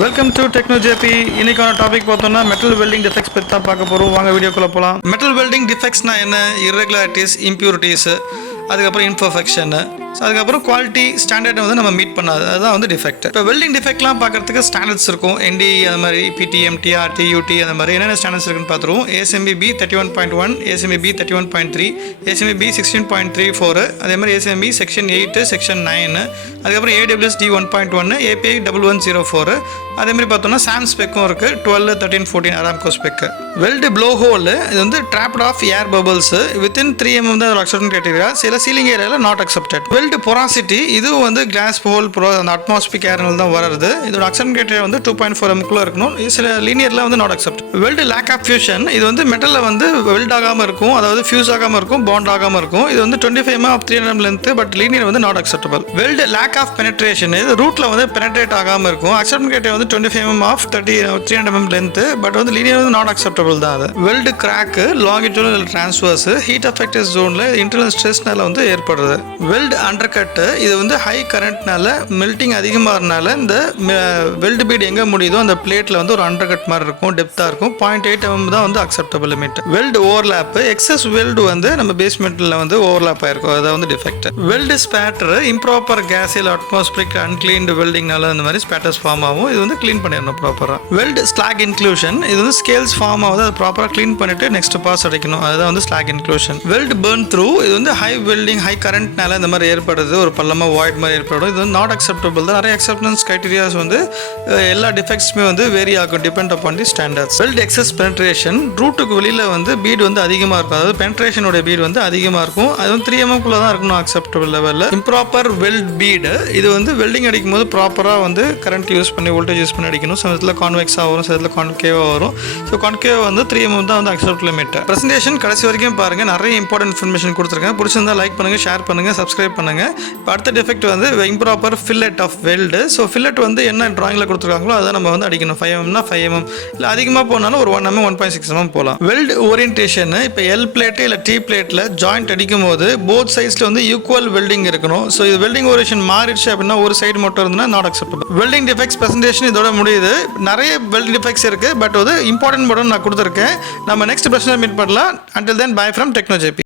Welcome to Techno J P. இன்னைக்கான topic பார்த்தோம்னா metal welding defects பற்றி தான் பார்க்க போகிறோம். வாங்க வீடியோக்குள்ளே போகலாம். மெட்டல் வெல்டிங் டிஃபெக்ட்ஸ்னா என்ன? இர்ரெகுலாரிட்டிஸ், இம்ப்யூரிட்டிஸ், அதுக்கப்புறம் இன்ஃபர்ஃபெக்ஷன், அதுக்கப்புறம் குவாலிட்டி ஸ்டாண்டர்டை வந்து நம்ம மீட் பண்ணாது, அதுதான் வந்து டிஃபெக்ட். இப்போ வெல்டிங் டிஃபெக்ட்லாம் பார்க்கறதுக்கு ஸ்டாண்டர்ட்ஸ் இருக்கும். என்டி அந்த மாதிரி, பிடிஎம், டிஆர்டி, யூடி அந்த மாதிரி என்னென்ன ஸ்டாண்டர்ட்ஸ் இருக்குன்னு பார்த்துருவோம். ASME B 31.1, ASME B 31.3, ASME B 16.34, அதே மாதிரி ASME செக்ஷன் 8, செக்ஷன் 9, அதுக்கப்புறம் AWS D 1.1, API 1104, அதே மாதிரி பார்த்தோம்னா சாம் ஸ்பெக்கும் இருக்குது, 12, 13, 14 அராம்கோ ஸ்பெக்கு. வெல்டு ப்ளோ ஹோல் இது வந்து trapped of air bubbles within 3 mm தான் அக்செப்டன்ட் கிரைட்டீரியா. சில சீலிங் ஏரியாவில் நாட் அக்செப்டட். வெல்டு பொராசிட்டி இதுவும் வந்து கிளாஸ் ஹோல் அந்த அட்மாஸ்பிக் ஏர்னல் தான் வருது. இதோட அக்செப்டன்ட் கிரைட்டீரியா வந்து 2.4 mm இருக்கணும். சில லீனியரில் வந்து not accept. Weld lack of fusion இது வந்து மெட்டலில் வந்து வெல்ட் ஆகாமல் இருக்கும், அதாவது ஃபியூஸ் ஆகாமல் இருக்கும், பாண்ட் ஆகாமல் இருக்கும். இது வந்து 25 mm of 300 mm length, but linear வந்து not acceptable. Weld lack of penetration இது ரூட்டில் வந்து பெனட்ரேட் ஆகாமல் இருக்கும். அக்செப்டன்ட் கிரைட்டீரியா வந்து 25 mm of 300 mm length, but வந்து லீனியர் வந்து நாட் அக்செப்டபிள் தான். அது weld crack longitudinal transverse heat affected ஜோன்ல இன்டர்னல் ஸ்ட்ரெஸ்னால வந்து ஏற்படுது. வெல்டு அண்டர்கட் இது வந்து ஹை கரண்ட்னால மெல்டிங் அதிகமாகறனால இந்த வெல்டு பீட் எங்கே முடியுதோ அந்த பிளேட்ல வந்து ஒரு அண்டர்கட் மாதிரி இருக்கும், டெப்த்தாக இருக்கும். 0.8 mm தான் வந்து acceptable limit. Weld overlap excess weld வந்து நம்ம பேஸ்மெண்ட்ல வந்து ஓவர்லாப் ஆயிருக்கும், அதான் வந்து டிஃபெக்ட். வெல்டு ஸ்பேட்டர் இம்ப்ராப்பர் கேஸில் அட்மாஸ்பிரிக் அன்கிளீன்டு வெல்டிங்னால அந்த மாதிரி ஸ்பேட்டர்ஸ் ஃபார்ம் ஆகும். இது வந்து கிளீன் பண்ணிடணும் ப்ராப்பராக. வெல்டு ஸ்லாக் இன்க்ளூஷன் இது வந்து ஸ்கேல்ஸ் ஃபார்ம் ஆகுது, அது ப்ராப்பராக க்ளீன் பண்ணிட்டு நெக்ஸ்ட் பாஸ் அடைக்கணும், அதுதான் வந்து slack inclusion. Weld burn through இது வந்து ஹை வெல்டிங் ஹை கரண்ட்னால இந்த மாதிரி ஏற்படுது, ஒரு பள்ளமா வாய்ட் மாதிரி ஏற்படும். இது வந்து நாட் அக்செப்டபிள் தான். நிறைய அக்செப்டன்ஸ் கிரைட்டீரியாஸ் வந்து எல்லா டிஃபெக்ட்ஸுமே வந்து வேரி ஆகும் depend upon the standards. Weld excess penetration ரூட்டுக்கு வெளியில் வந்து பீட் வந்து அதிகமாக இருக்கும், அதாவது பெனட்ரேஷனோட பீட் வந்து அதிகமாக இருக்கும். அது வந்து 3 mm குள்ள தான் இருக்கணும் அக்செப்டபிள் லெவலில். இம்ப்ராப்பர் வெல்ட் பீடு இது வந்து வெல்டிங் அடிக்கும் போது ப்ராப்பராக வந்து கரண்ட் யூஸ் பண்ணி வோல்டேஜ் யூஸ் பண்ணி அடிக்கணும். சமயத்தில் கான்வெக்ஸாக வரும், சமயத்தில் கான்கேவாக வரும். ஸோ கான்கேவ் வந்து 3 mm தான் வந்து அக்செப்ட் லிமிட். பிரசன்டேஷன் கடைசி வரைக்கும் பாருங்கள், நிறைய இம்பார்ட்டன்ட் இன்ஃபர்மேஷன் கொடுத்துருக்கேன். பிடிச்சிருந்தா லைக் பண்ணுங்கள், ஷேர் பண்ணுங்கள், சப்ஸ்கிரைப் பண்ணுங்கள். இப்போ அடுத்த டிஃபெக்ட் வந்து improper fillet of weld. So fillet வந்து என்ன ட்ராயிங்கில் கொடுத்துருக்காங்களோ அதை நம்ம வந்து அடிக்கணும். 5 mm னா 5 mm, இல்லை அதிகமாக போனாலும் ஒரு 1 mm 1.6 mm போகலாம். வெல்டு ஓரியன்டேஷன் இப்போ எல் பிளேட்டு இல்லை டி பிளேட்டில் ஜாயிண்ட் அடிக்கும் போது போத் சைட்ஸில் வந்து ஈக்குவல் வெல்டிங் இருக்கணும். ஸோ இது வெல்டிங் ஓரியன்டேஷன் மாறிடுச்சு அப்படின்னா ஒரு சைடு மட்டும் இருந்தால் not acceptable. Welding defects presentation இதோட முடியுது. நிறைய வெல்டிங் டிஃபெக்ட்ஸ் இருக்குது, பட் வந்து இம்பார்ட்டன்ட் மட்டும் நான் கொடுத்துருக்கேன். நம்ம நெக்ஸ்ட் பிரச்சனை மீட் பண்ணலாம். Until then, bye from Techno JP.